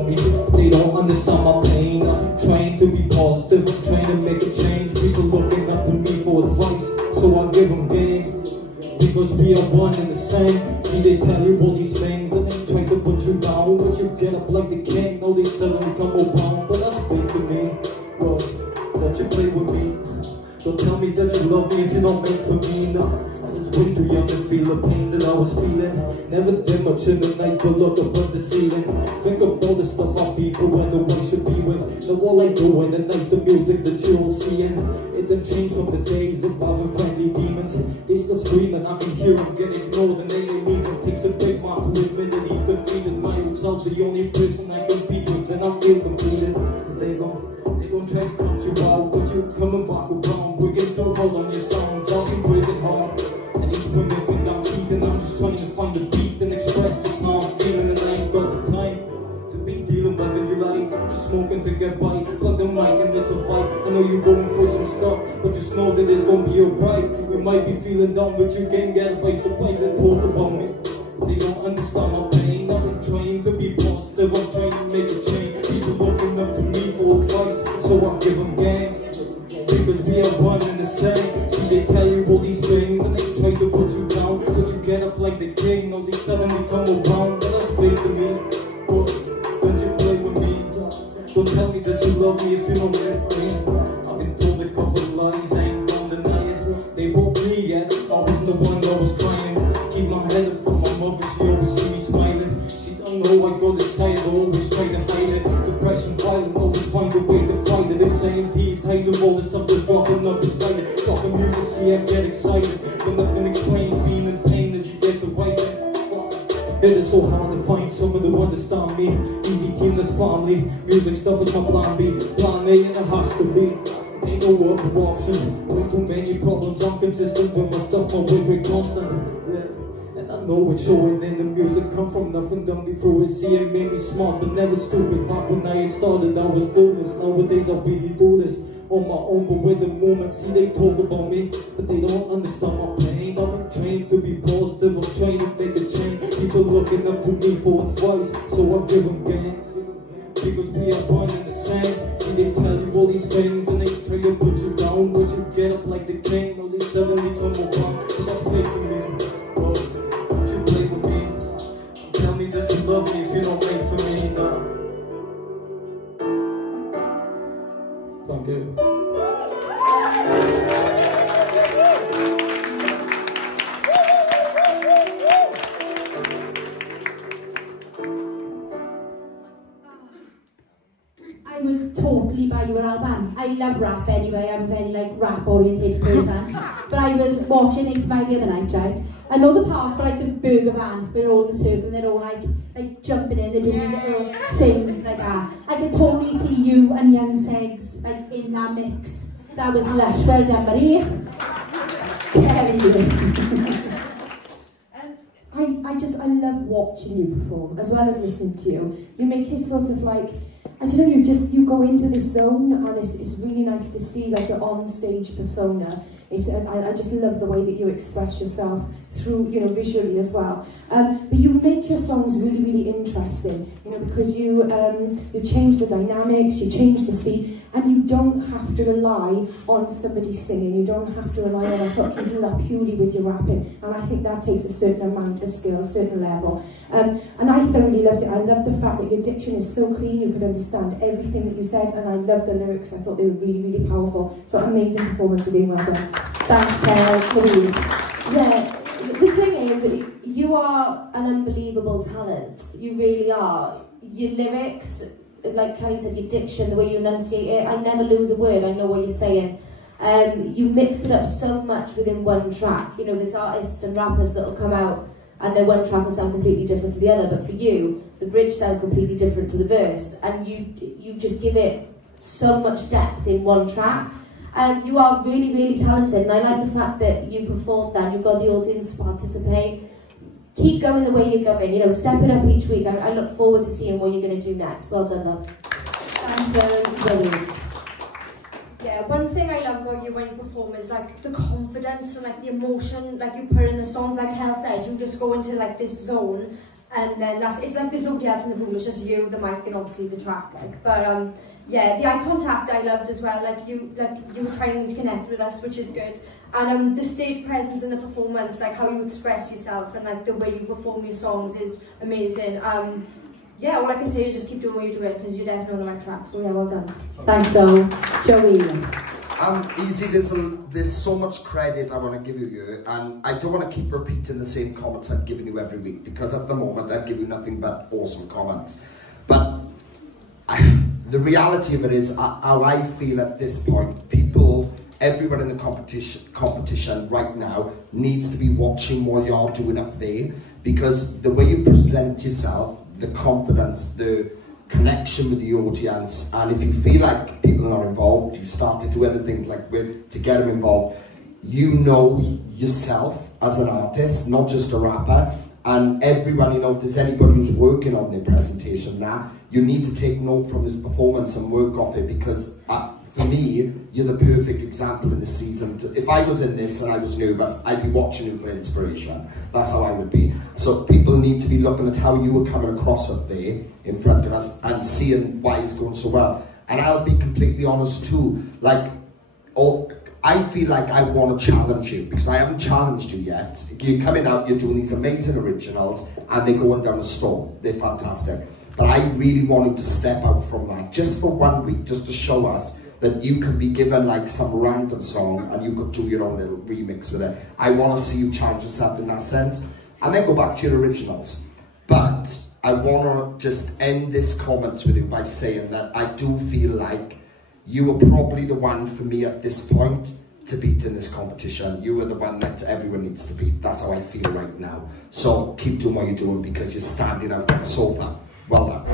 about me, but they don't understand my pain. I'm trying to be positive, I'm trying to make a change. People looking up to me for advice, so I give them game. Because we are one and the same. See, they tell you all these things and they try to put you down, but you get up like the king. No, they suddenly come around, but that's fake to me. Bro, don't you play with me. Don't tell me that you love me if you don't make for me. No, I was way too young to feel the pain that I was feeling. Never did much in the night but look up at the ceiling. Think of all the stuff I be for and the one should be with. Know all I do in the night's the music that you don't see in. It done changed from the days involving friendly demons. They still screaming, I can hear them get ignored and they ain't even. Takes a big man to admit that he's defeated. My results the only person I can be with, and I feel completed. Cause they gon' try to cut you out, but you coming back around. We're getting too hard on your sounds, I'll be breaking hard. And these women think I'm cheating, I'm just trying to find the beat and express just how I'm feeling. And I ain't got the time to be dealing with any lies. I'm just smoking to get by, plug the mic and it's a vibe. I know you're going for some stuff, but just know that it's gonna be alright. You might be feeling down, but you can't get away, so why they talk about me? They don't understand my pain. I'm trying to be positive, I'm trying to make a change. People looking up to me for advice, so I give them game. Because we are one and the same. See, they tell you all these things and they try to put you down, but you get up like the king. No, they suddenly come around, but that's fake to me. Oh, don't you play with me. Don't tell me that you love me if you don't get for me. I've been told a couple of lies, I ain't gonna deny it. They woke me yet, I wasn't the one that was crying. Keep my head up from my mother, she always see me smiling. She don't know I got excited, I always try to hide it. Depression, violent, always find a way to fight it. It's A&T, tight of all the stuff that's dropping up beside it. Talking music, see I get excited, but nothing explains being in pain as you get to write it. It is so hard to find someone to understand me. Easy team, that's family. Music stuff is my plan B. Plan A and it has to be. Ain't no other option. With too many problems, I'm consistent with my stuff, my way very constant. Yeah. And I know it's showing in the music. Come from nothing, done before it. See, it made me smart, but never stupid. Back when I had started, I was clueless. Nowadays, I really do this on my own, but with the moment. See, they talk about me, but they don't understand my pain. I'm trained to be positive, I'm trying to make a change. People looking up to me for advice, so I give them game. Because we are one and the same. See, they tell you all these things and they try to put you down, but you get up like the king. No, they suddenly come around, but that's fake to me. Oh, don't you play with me. Tell me that you love me if you don't wait for me, nah. Thank you. I would totally buy you an album. I love rap anyway, I'm a very like rap oriented person. But I was watching 8 Mile the other night, right? I know the park, but like the burger van, we're all in the circle and they're all like jumping in, they're doing little things like that. I could totally see you and Young Segs like in that mix. That was lush. Well done, Marie. Kelly. I love watching you perform as well as listening to you. You make it sort of like, I don't know, you go into this zone and it's really nice to see like your on-stage persona. I just love the way that you express yourself through, you know, visually as well. But you make your songs really, really interesting, you know, because you change the dynamics, you change the speed, and you don't have to rely on somebody singing. You don't have to rely on a hook. You do that purely with your rapping, and I think that takes a certain amount of skill, a certain level. And I thoroughly loved it. I loved the fact that your diction is so clean, you could understand everything that you said, and I loved the lyrics. I thought they were really, really powerful. So amazing performance, you're doing well done. Thanks, Louise. Yeah, the thing is, you are an unbelievable talent. You really are. Your lyrics, like Kelly said, your diction, the way you enunciate it, I never lose a word, I know what you're saying. You mix it up so much within one track. You know, there's artists and rappers that will come out and their one track will sound completely different to the other, but for you, the bridge sounds completely different to the verse, and you just give it so much depth in one track. You are really, really talented, and I like the fact that you performed that, you got the audience to participate. Keep going the way you're going, you know, step it up each week. I look forward to seeing what you're going to do next. Well done, love. Thanks, Zoe. Yeah, one thing I love about you when you perform is like the confidence and like the emotion like you put in the songs. Like Hel said, you just go into like this zone, and then it's like there's nobody else in the room, it's just you, the mic, and obviously the track. Like, but yeah, the eye contact I loved as well. Like you were trying to connect with us, which is good. And the stage presence and the performance, like how you express yourself and like the way you perform your songs is amazing. Yeah, all I can say is just keep doing what you're doing because you're definitely on the right track. So yeah, well done. Thanks, so Joey. Easy, there's so much credit I want to give you, and I don't want to keep repeating the same comments I'm giving you every week, because at the moment I give you nothing but awesome comments. But the reality of it is, how I feel at this point, people, everyone in the competition right now needs to be watching what you're doing up there, because the way you present yourself, the confidence, the connection with the audience, and if you feel like people are not involved, you start to do everything like to get them involved. You know yourself as an artist, not just a rapper, and everyone, you know, if there's anybody who's working on their presentation now, you need to take note from this performance and work off it, because for me, you're the perfect example in the season. If I was in this and I was nervous, I'd be watching you for inspiration. That's how I would be. So people need to be looking at how you were coming across up there in front of us and seeing why it's going so well. And I'll be completely honest too, like, I feel like I want to challenge you, because I haven't challenged you yet. You're coming out, you're doing these amazing originals, and they're going down a storm. They're fantastic. But I really wanted to step out from that, just for 1 week, just to show us that you can be given like some random song and you could do your own little remix with it. I want to see you challenge yourself in that sense, and then go back to your originals. But I want to just end this comment with you by saying that I do feel like you were probably the one for me at this point to beat in this competition. You were the one that everyone needs to beat. That's how I feel right now. So keep doing what you're doing, because you're standing out on the sofa. Well done.